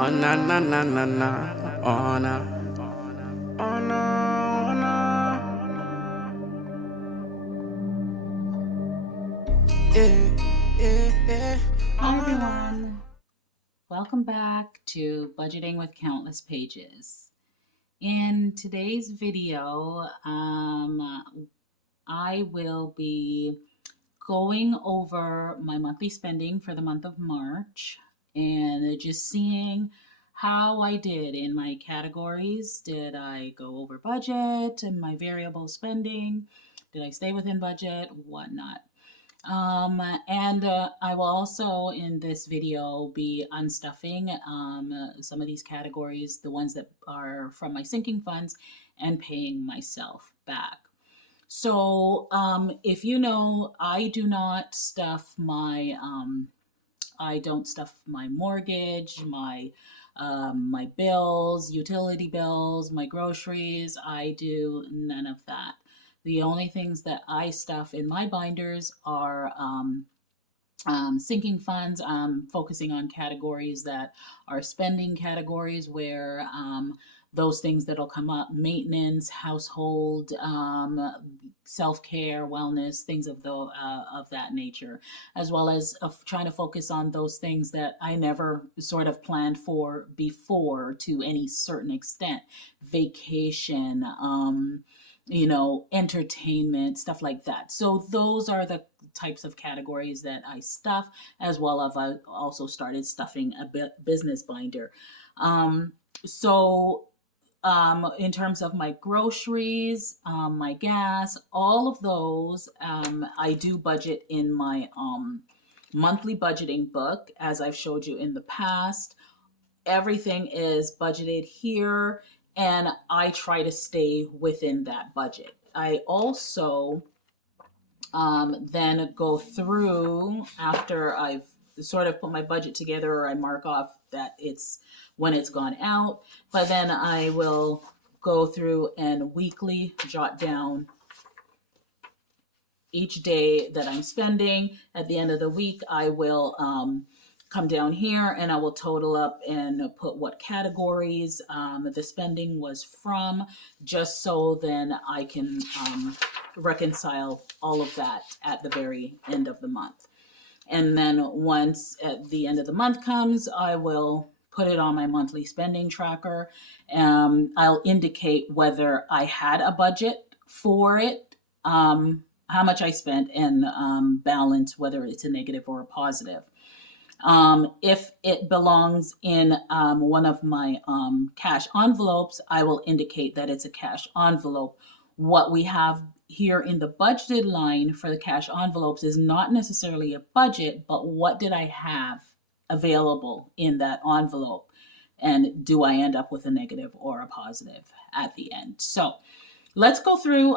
Oh na na na na na, oh na, oh na, oh na. Yeah, yeah, yeah. Hi everyone, welcome back to Budgeting with Countless Pages. In today's video, I will be going over my monthly spending for the month of March and just seeing how I did in my categories. Did I go over budget and my variable spending? Did I stay within budget? Whatnot. And I will also in this video be unstuffing some of these categories, the ones that are from my sinking funds, and paying myself back. So if you know, I don't stuff my mortgage, my bills, utility bills, my groceries. I do none of that. The only things that I stuff in my binders are sinking funds, focusing on categories that are spending categories where those things that'll come up: maintenance, household, self-care, wellness, things of that nature, as well as trying to focus on those things that I never sort of planned for before to any certain extent: vacation, entertainment, stuff like that. So those are the types of categories that I stuff, as well as I also started stuffing a business binder. So in terms of my groceries, my gas, all of those, I do budget in my monthly budgeting book, as I've showed you in the past. Everything is budgeted here, and I try to stay within that budget. I also then go through after I've sort of put my budget together, or I mark off that it's when it's gone out, but then I will go through and weekly jot down each day that I'm spending. At the end of the week, I will come down here and I will total up and put what categories the spending was from, just so then I can reconcile all of that at the very end of the month. And then once at the end of the month comes, I will put it on my monthly spending tracker. I'll indicate whether I had a budget for it, how much I spent, and balance whether it's a negative or a positive. If it belongs in one of my cash envelopes, I will indicate that it's a cash envelope. What we have here in the budgeted line for the cash envelopes is not necessarily a budget, but what did I have available in that envelope? And do I end up with a negative or a positive at the end? So let's go through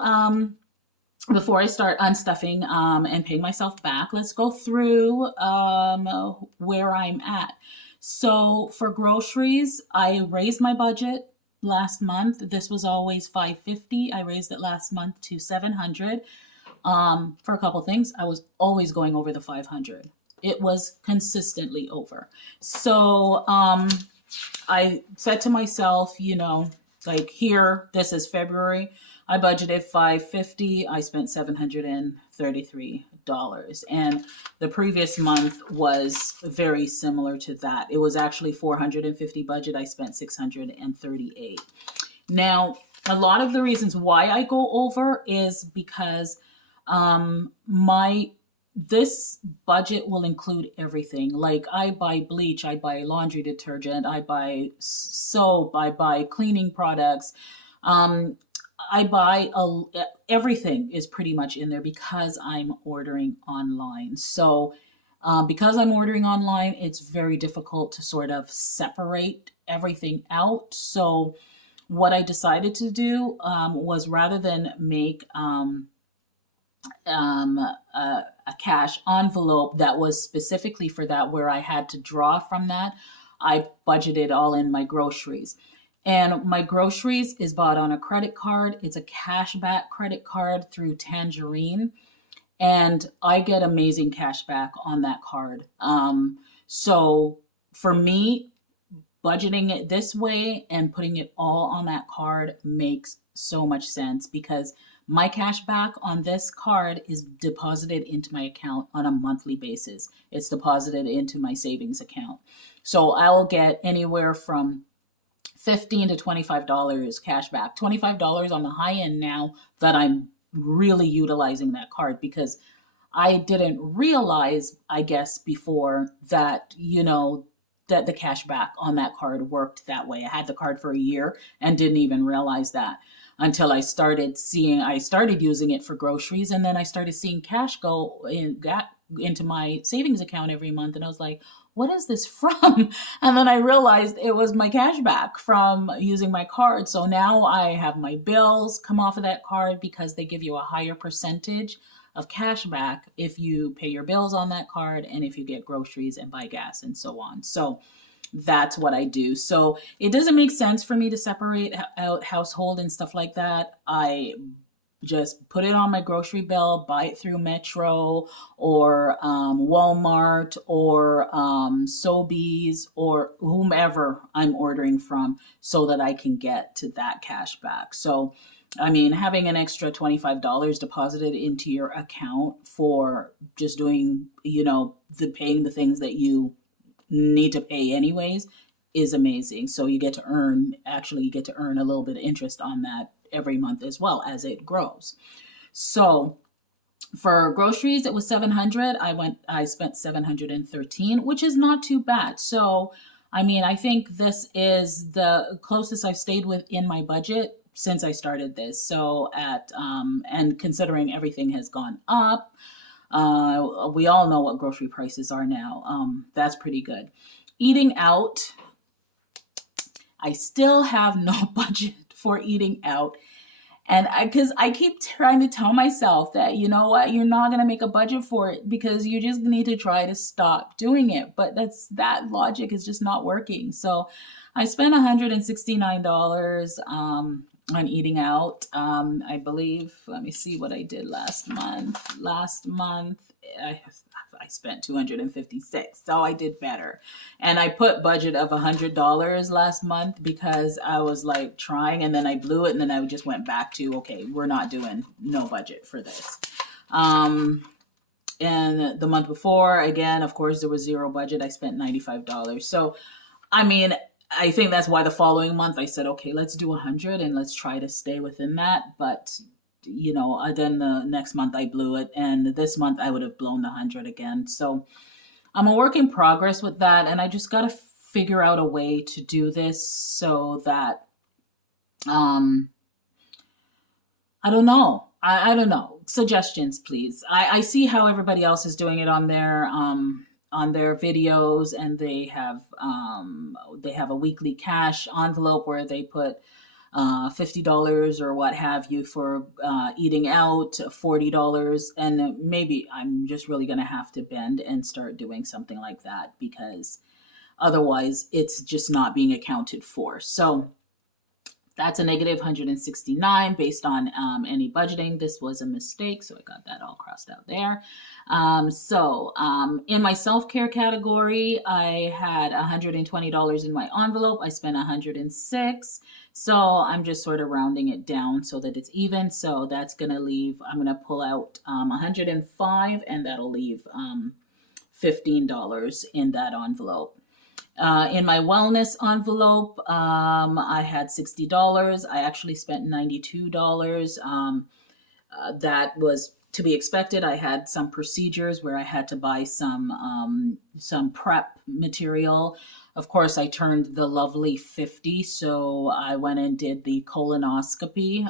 before I start unstuffing and paying myself back. Let's go through where I'm at. So for groceries, I raised my budget last month. This was always $550. I raised it last month to $700. For a couple things, I was always going over the $500. It was consistently over. So I said to myself, like here, this is February. I budgeted $550. I spent $733. And the previous month was very similar to that. It was actually $450 budget. I spent $638. Now, a lot of the reasons why I go over is because this budget will include everything. Like I buy bleach, I buy laundry detergent, I buy soap, I buy cleaning products. I buy everything is pretty much in there because I'm ordering online. So because I'm ordering online, it's very difficult to sort of separate everything out. So what I decided to do was, rather than make a cash envelope that was specifically for that, where I had to draw from that, I budgeted all in my groceries. And my groceries is bought on a credit card. It's a cashback credit card through Tangerine. And I get amazing cash back on that card. So for me, budgeting it this way and putting it all on that card makes so much sense, because my cash back on this card is deposited into my account on a monthly basis. It's deposited into my savings account. So I'll get anywhere from $15 to $25 cash back. $25 on the high end now that I'm really utilizing that card, because I didn't realize, I guess, before that, that the cash back on that card worked that way. I had the card for a year and didn't even realize that until I started using it for groceries, and then I started seeing cash go into my savings account every month, and I was like, what is this from? And then I realized it was my cash back from using my card. So now I have my bills come off of that card, because they give you a higher percentage of cash back if you pay your bills on that card, and if you get groceries and buy gas and so on. So that's what I do. So it doesn't make sense for me to separate out household and stuff like that. I just put it on my grocery bill, buy it through Metro or Walmart or Sobeys or whomever I'm ordering from, so that I can get to that cash back. So, I mean, having an extra $25 deposited into your account for just doing, paying the things that you need to pay anyways is amazing. So you get to earn a little bit of interest on that every month as well as it grows. So for groceries, it was 700. I spent 713, which is not too bad. So, I mean, I think this is the closest I've stayed within my budget since I started this. So and considering everything has gone up, we all know what grocery prices are now. That's pretty good. Eating out, I still have no budget for eating out. And because I keep trying to tell myself that, you know what, you're not going to make a budget for it, because you just need to try to stop doing it. But that logic is just not working. So I spent $169 on eating out. I believe, let me see what I did last month. Last month, I spent 256, so I did better. And I put budget of $100 last month, because I was like trying, and then I blew it, and then I just went back to, okay, we're not doing no budget for this. And the month before, again, of course, there was zero budget. I spent $95. So, I mean, I think that's why the following month I said, okay, let's do 100 and let's try to stay within that. But then the next month I blew it, and this month I would have blown the 100 again. So I'm a work in progress with that, and I just got to figure out a way to do this so that I don't know. I don't know. Suggestions, please. I see how everybody else is doing it on their videos, and they have a weekly cash envelope where they put $50 or what have you for eating out, $40, and maybe I'm just really going to have to bend and start doing something like that, because otherwise it's just not being accounted for. So that's a negative 169 based on any budgeting. This was a mistake, so I got that all crossed out there. In my self-care category, I had $120 in my envelope. I spent 106. So I'm just sort of rounding it down so that it's even. So that's going to leave, I'm going to pull out 105, and that'll leave $15 in that envelope. In my wellness envelope, I had $60. I actually spent $92. That was to be expected. I had some procedures where I had to buy some prep material. Of course, I turned the lovely 50, so I went and did the colonoscopy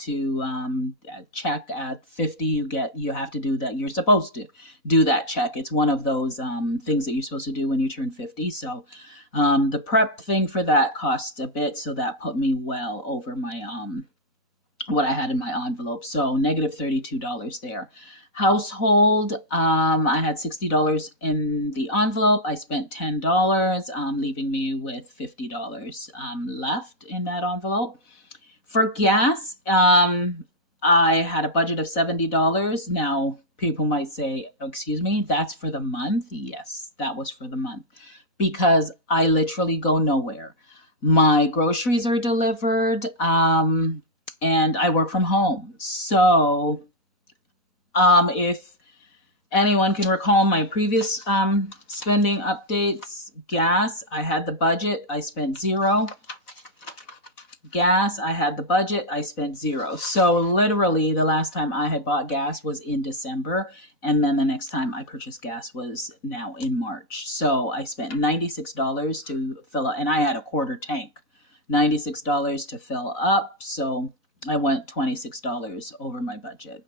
to check at 50. You have to do that. You're supposed to do that check. It's one of those things that you're supposed to do when you turn 50. So the prep thing for that cost a bit, so that put me well over my what I had in my envelope. So negative $32 there. Household, I had $60 in the envelope. I spent $10, leaving me with $50 left in that envelope. For gas, I had a budget of $70. Now, people might say, excuse me, that's for the month? Yes, that was for the month. because I literally go nowhere. My groceries are delivered, and I work from home. So, if anyone can recall my previous spending updates, gas, I had the budget, I spent zero. Gas, I had the budget, I spent zero. So literally the last time I had bought gas was in December, and then the next time I purchased gas was now in March. So I spent $96 to fill up, and I had a quarter tank. $96 to fill up, so I went $26 over my budget.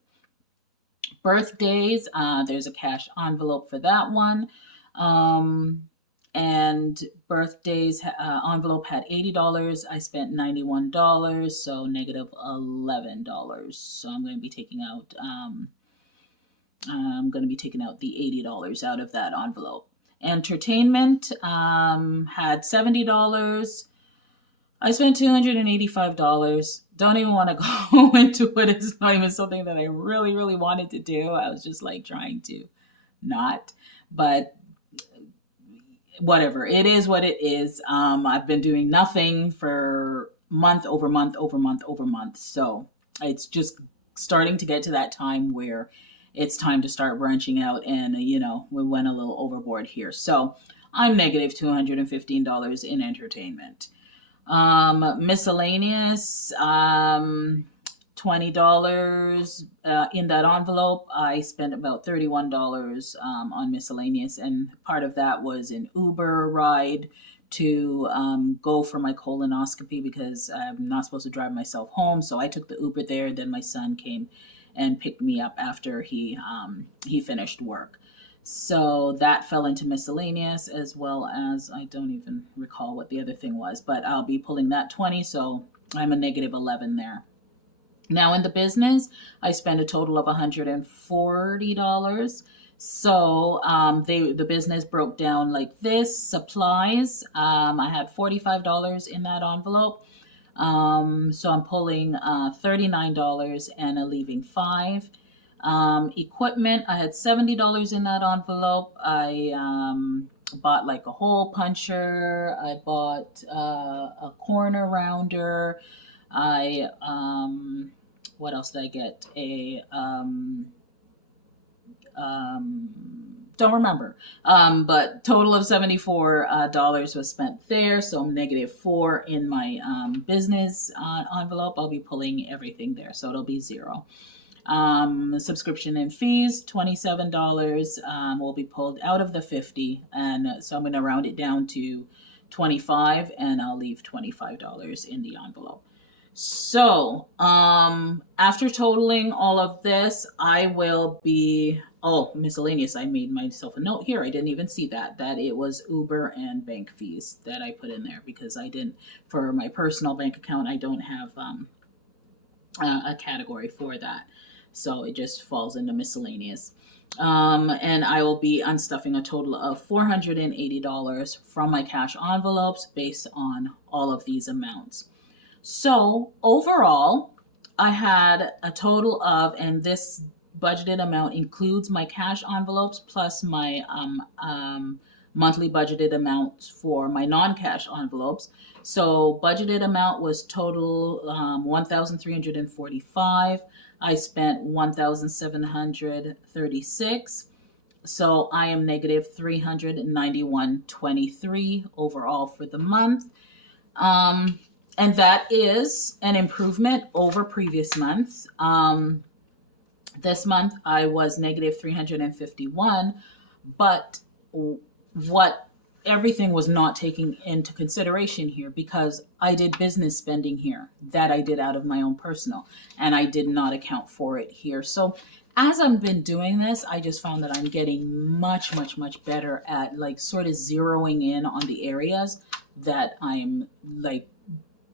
Birthdays, there's a cash envelope for that one. Um, and birthdays envelope had $80. I spent $91, so negative $11. So I'm going to be taking out the $80 out of that envelope. Entertainment had $70. I spent $285. Don't even want to go into it. It's not even something that I really, really wanted to do. I was just like trying to not, but whatever. It is what it is. I've been doing nothing for month over month over month over month. So it's just starting to get to that time where it's time to start branching out, and we went a little overboard here. So I'm negative $215 in entertainment. Miscellaneous, $20 in that envelope. I spent about $31 on miscellaneous, and part of that was an Uber ride to go for my colonoscopy because I'm not supposed to drive myself home. So I took the Uber there. Then my son came and picked me up after he finished work. So that fell into miscellaneous, as well as I don't even recall what the other thing was, but I'll be pulling that 20, so I'm a negative 11 there. Now in the business, I spent a total of $140. So the business broke down like this. Supplies, I had $45 in that envelope. So I'm pulling $39 and leaving $5. Equipment, I had $70 in that envelope. I bought like a hole puncher. I bought a corner rounder. I what else did I get? Don't remember. But total of $74 was spent there. So I'm negative 4 in my business envelope. I'll be pulling everything there, so it'll be 0. Subscription and fees, $27 will be pulled out of the 50, and so I'm going to round it down to 25, and I'll leave $25 in the envelope. So after totaling all of this, I will be miscellaneous. I made myself a note here. I didn't even see that it was Uber and bank fees that I put in there, because I didn't, for my personal bank account, I don't have a category for that. So it just falls into miscellaneous. And I will be unstuffing a total of $480 from my cash envelopes based on all of these amounts. So overall, I had a total of, and this budgeted amount includes my cash envelopes plus my monthly budgeted amounts for my non-cash envelopes. So budgeted amount was total $1,345. I spent $1,736. So I am negative $391.23 overall for the month. And that is an improvement over previous months. This month I was negative 351, but what everything was not taking into consideration here, because I did business spending here that I did out of my own personal, and I did not account for it here. So as I've been doing this, I just found that I'm getting much, much, much better at like sort of zeroing in on the areas that I'm like,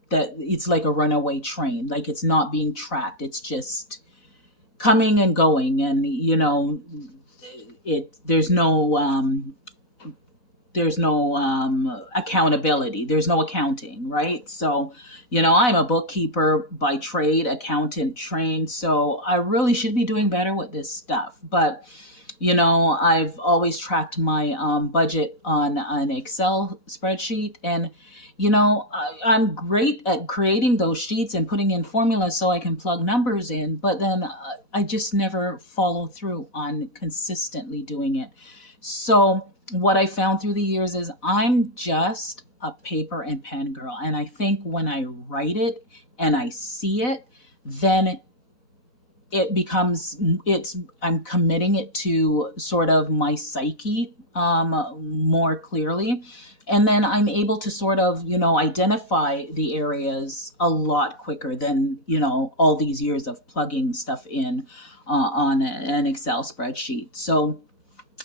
that it's like a runaway train. Like it's not being tracked. It's just coming and going, and there's no accountability. There's no accounting, right? So, I'm a bookkeeper by trade, accountant trained. So I really should be doing better with this stuff. But, I've always tracked my budget on an Excel spreadsheet, and I'm great at creating those sheets and putting in formulas so I can plug numbers in, but then I just never follow through on consistently doing it. So what I found through the years is I'm just a paper and pen girl, and I think when I write it and I see it, then it becomes it's I'm committing it to sort of my psyche more clearly, and then I'm able to sort of identify the areas a lot quicker than all these years of plugging stuff in on an Excel spreadsheet. So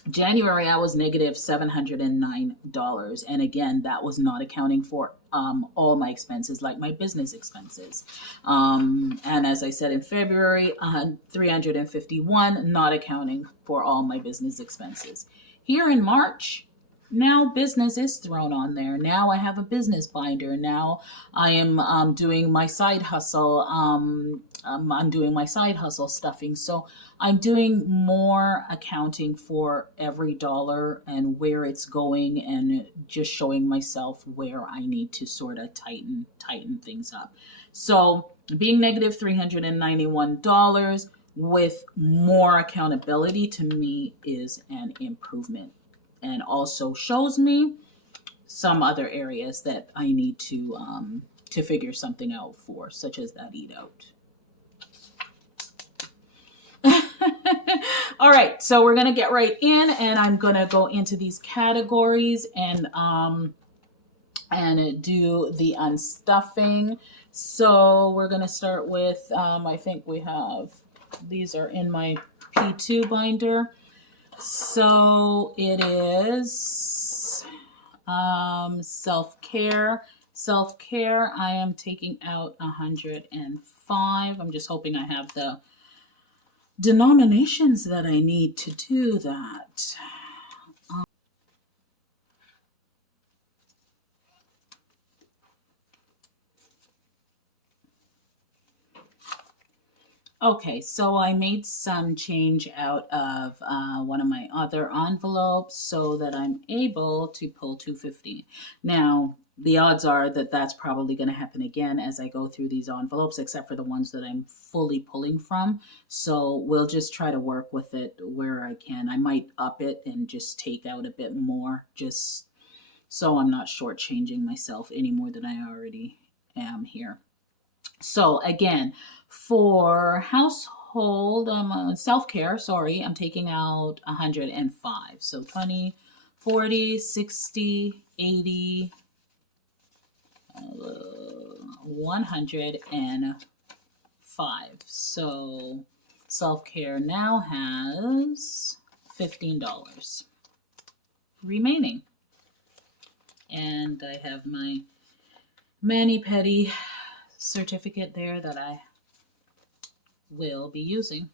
January, I was negative $709. And again, that was not accounting for all my expenses, like my business expenses. And as I said in February, 351, not accounting for all my business expenses. Here in March, now business is thrown on there. Now I have a business binder. Now I am doing my side hustle. I'm doing my side hustle stuffing. So I'm doing more accounting for every dollar and where it's going, and just showing myself where I need to sort of tighten things up. So being negative $391 with more accountability to me is an improvement, and also shows me some other areas that I need to figure something out for, such as that eat out. All right, so we're gonna get right in, and I'm gonna go into these categories and do the unstuffing. So we're gonna start with I think we have these are in my P2 binder. So it is self-care. Self-care, I am taking out 105. I'm just hoping I have the denominations that I need to do that. Okay, so I made some change out of one of my other envelopes so that I'm able to pull 250. Now, the odds are that that's probably going to happen again as I go through these envelopes, except for the ones that I'm fully pulling from. So we'll just try to work with it where I can. I might up it and just take out a bit more, just so I'm not shortchanging myself any more than I already am here. So again, for household self-care, sorry, I'm taking out 105. So 20, 40, 60, 80, 105. So self-care now has $15 remaining. And I have my mani-pedi certificate there that I will be using.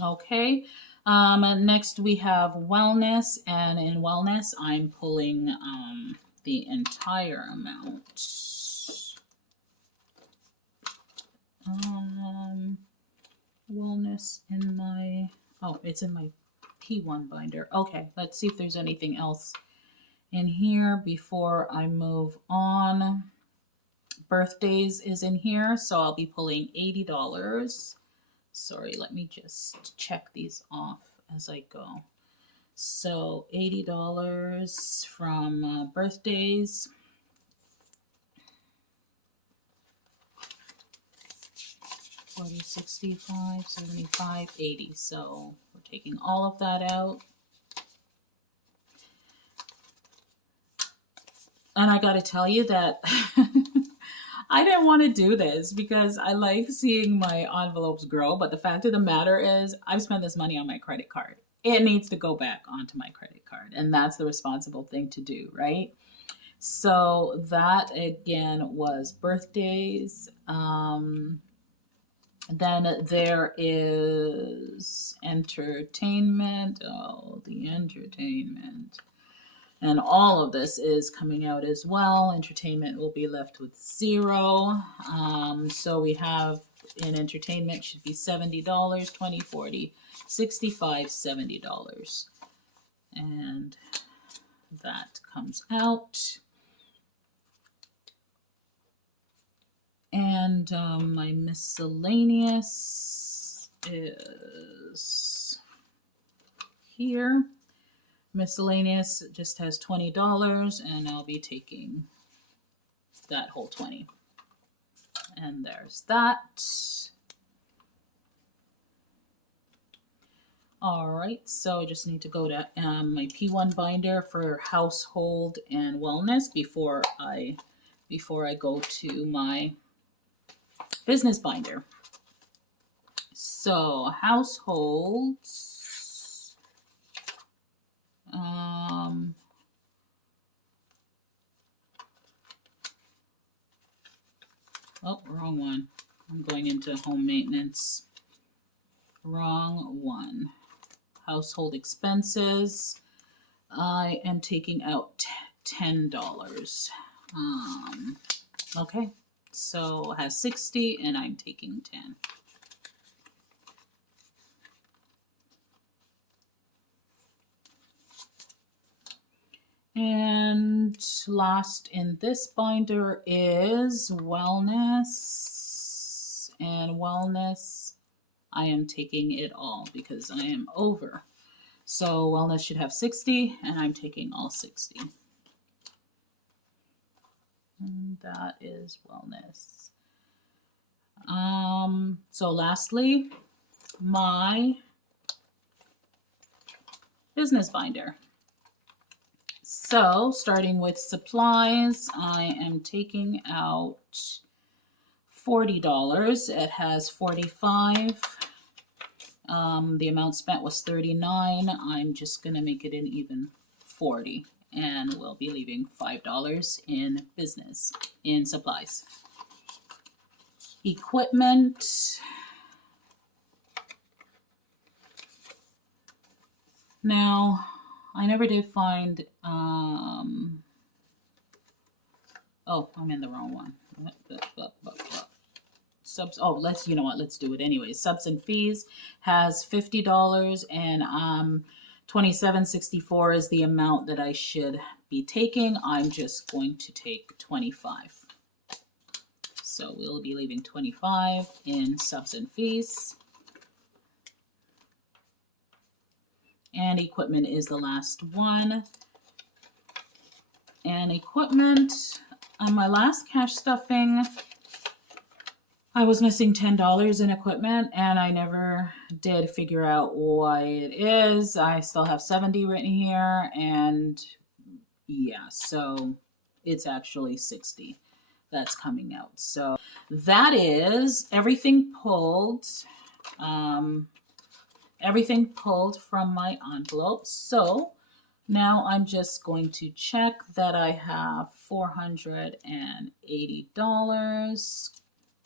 Okay, next we have wellness, and in wellness I'm pulling the entire amount. Wellness in my, it's in my P1 binder. Okay, let's see if there's anything else in here before I move on. Birthdays is in here, so I'll be pulling $80. Sorry, let me just check these off as I go. So $80 from birthdays. $40, $65, $75, $80. So we're taking all of that out. And I got to tell you that I didn't want to do this because I like seeing my envelopes grow. But the fact of the matter is I've spent this money on my credit card. It needs to go back onto my credit card. And that's the responsible thing to do, right? So that again was birthdays. Then there is entertainment. Oh, the entertainment. And all of this is coming out as well. Entertainment will be left with 0. So we have in entertainment should be $70, 20, 40, 65, $70. And that comes out. And my miscellaneous is here. Miscellaneous just has $20, and I'll be taking that whole 20. And there's that. All right, so I just need to go to my P1 binder for household and wellness before I go to my business binder. So households. Oh, wrong one. I'm going into home maintenance. Wrong one. Household expenses. I am taking out $10. Okay, so it has 60 and I'm taking 10. And last in this binder is wellness. And wellness, I am taking it all because I am over. So wellness should have 60 and I'm taking all 60. And that is wellness. So lastly, my business binder. So starting with supplies, I am taking out $40. It has 45. The amount spent was 39. I'm just gonna make it an even 40, and we'll be leaving $5 in business, in supplies. Equipment. Now, I never did find, oh, I'm in the wrong one. Subs, oh, you know what, let's do it anyway. Subs and fees has $50, and $27.64 is the amount that I should be taking. I'm just going to take 25. So we'll be leaving 25 in subs and fees. And equipment is the last one. And equipment, on my last cash stuffing, I was missing $10 in equipment, and I never did figure out why it is. I still have 70 written here, and yeah, so it's actually 60 that's coming out. So that is everything pulled. Everything pulled from my envelope. So now I'm just going to check that I have $480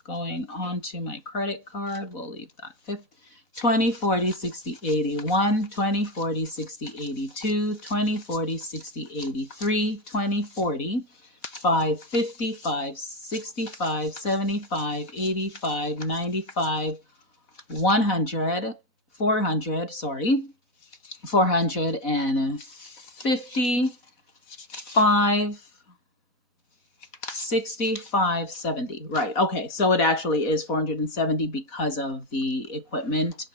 going onto my credit card. We'll leave that 20, 40, 60, 81, 20, 40, 60, 82, 20, 40, 60, 83, 20, 40, 550, 565, 75, 85, 95, 100, 400, sorry, 450, 5, 65, 70. Right. Okay. So it actually is 470 because of the equipment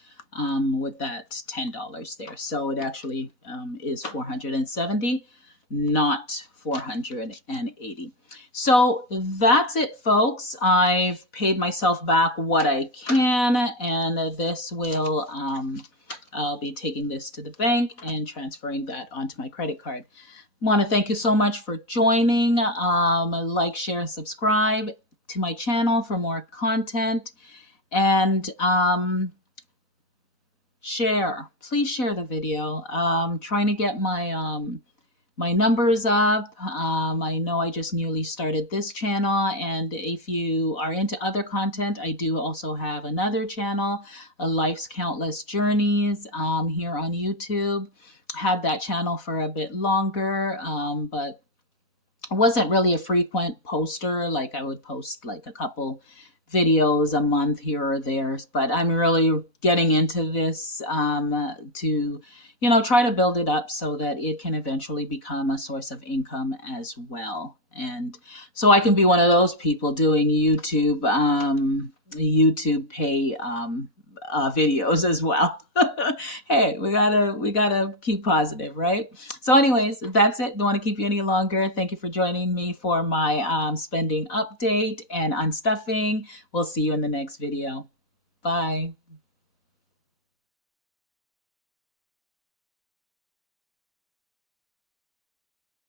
with that $10 there. So it actually is 470, not 480. So that's it, folks. I've paid myself back what I can, and this will, I'll be taking this to the bank and transferring that onto my credit card. Want to thank you so much for joining. Like, share, subscribe to my channel for more content, and share. Please share the video. Trying to get my my numbers up. I know I just newly started this channel, and if you are into other content, I do also have another channel, Life's Countless Journeys, here on YouTube. had that channel for a bit longer, but I wasn't really a frequent poster. Like I would post like a couple videos a month here or there, but I'm really getting into this to, try to build it up so that it can eventually become a source of income as well. And so I can be one of those people doing YouTube pay videos as well. Hey, we gotta keep positive, right? So, anyways, that's it. Don't want to keep you any longer. Thank you for joining me for my spending update and unstuffing. We'll see you in the next video. Bye.